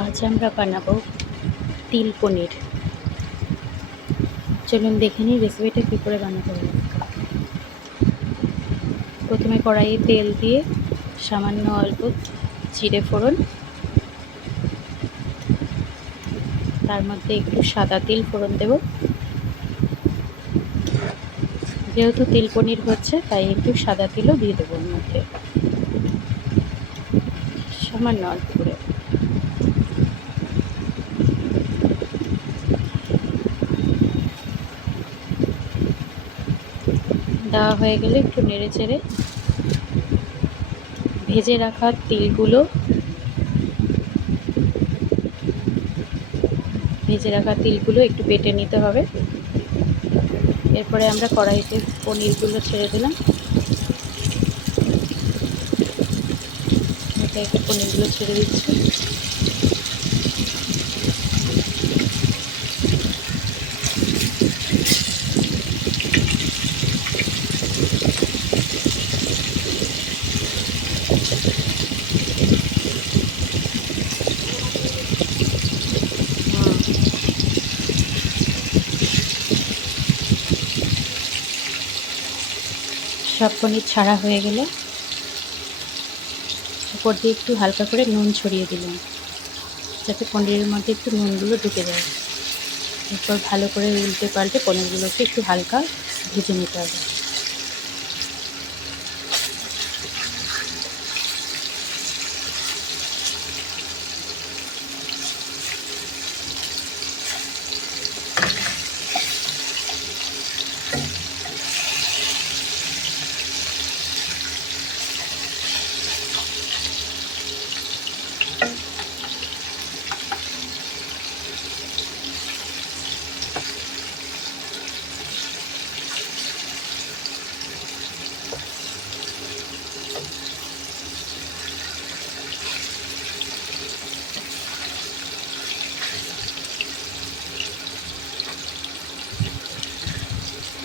আজ আমরা বানাবো তিল পনির। চলুন দেখে নিই রেসিপিটা কী করে বানাতে হবে। প্রথমে কড়াইয়ে তেল দিয়ে সামান্য অল্প জিরে ফোড়ন, তার মধ্যে একটু সাদা তিল ফোড়ন দেব। যেহেতু তিল পনির হচ্ছে তাই একটু সাদা তিলও দিয়ে দেবো ওর মধ্যে, সামান্য অল্প করে। দেওয়া হয়ে গেলে একটু নেড়ে চেড়ে ভেজে রাখা তিলগুলো একটু বেটে নিতে হবে। এরপরে আমরা কড়াইতে পনিরগুলো ছেড়ে দিলাম। একে পনিরগুলো ছেড়ে দিচ্ছি। সব পনির ছাড়া হয়ে গেলে উপর দিয়ে একটু হালকা করে নুন ছড়িয়ে দিলাম, যাতে পনিরের মধ্যে একটু নুনগুলো ঢুকে যায়। এরপর ভালো করে উল্টে পাল্টে পনিরগুলোকে একটু হালকা ভেজে নিতে হবে।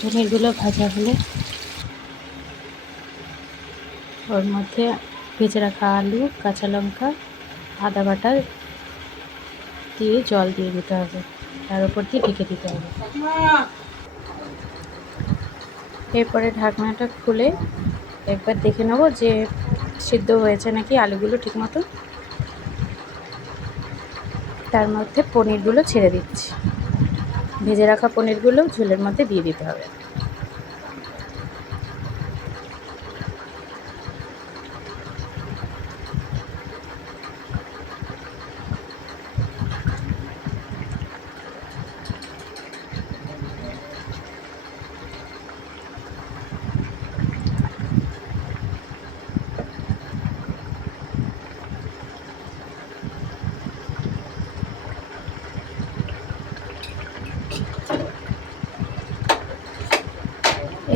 পনিরগুলো ভাজা হলে ওর মধ্যে ভেজে রাখা আলু, কাঁচা লঙ্কা, আদা বাটা দিয়ে জল দিয়ে দিতে হবে, তার উপর দিয়ে ঢেকে দিতে হবে। এরপরে ঢাকনাটা খুলে একবার দেখে নেব যে সিদ্ধ হয়েছে নাকি আলুগুলো ঠিকমতো। তার মধ্যে পনিরগুলো ছেড়ে দিচ্ছি। ভেজে রাখা পনিরগুলো ঝোলের মধ্যে দিয়ে দিতে হবে।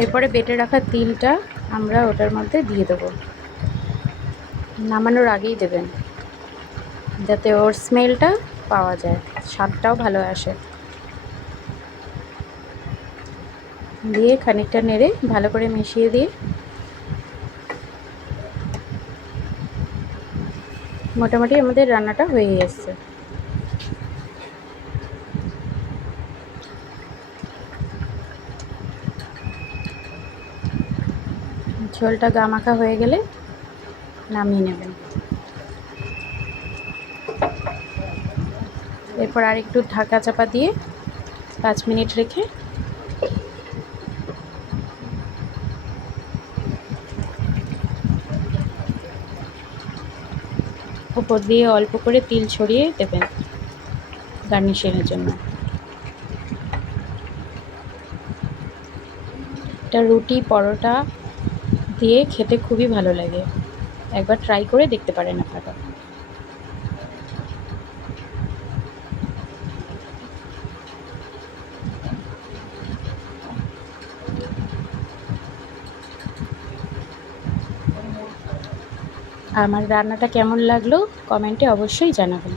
এরপরে বেটে রাখা তিলটা আমরা ওটার মধ্যে দিয়ে দেবো। নামানোর আগেই দেবেন, যাতে ওর স্মেলটা পাওয়া যায়, স্বাদটাও ভালো আসে। দিয়ে খানিকটা নেড়ে ভালো করে মিশিয়ে দিয়ে মোটামুটি আমাদের রান্নাটা হয়ে এসছে। ঝোলটা গামাখা হয়ে গেলে নামিয়ে নেবেন। এরপর আর একটু ঢাকা চাপা দিয়ে 5 মিনিট রেখে উপর দিয়ে অল্প করে তিল ছড়িয়ে দেবেন গার্নিশিংয়ের জন্য। এটা রুটি, পরোটা দিয়ে খেতে খুবই ভালো লাগে। একবার ট্রাই করে দেখতে পারেন আপনারা। আমার রান্নাটা কেমন লাগলো কমেন্টে অবশ্যই জানাবেন।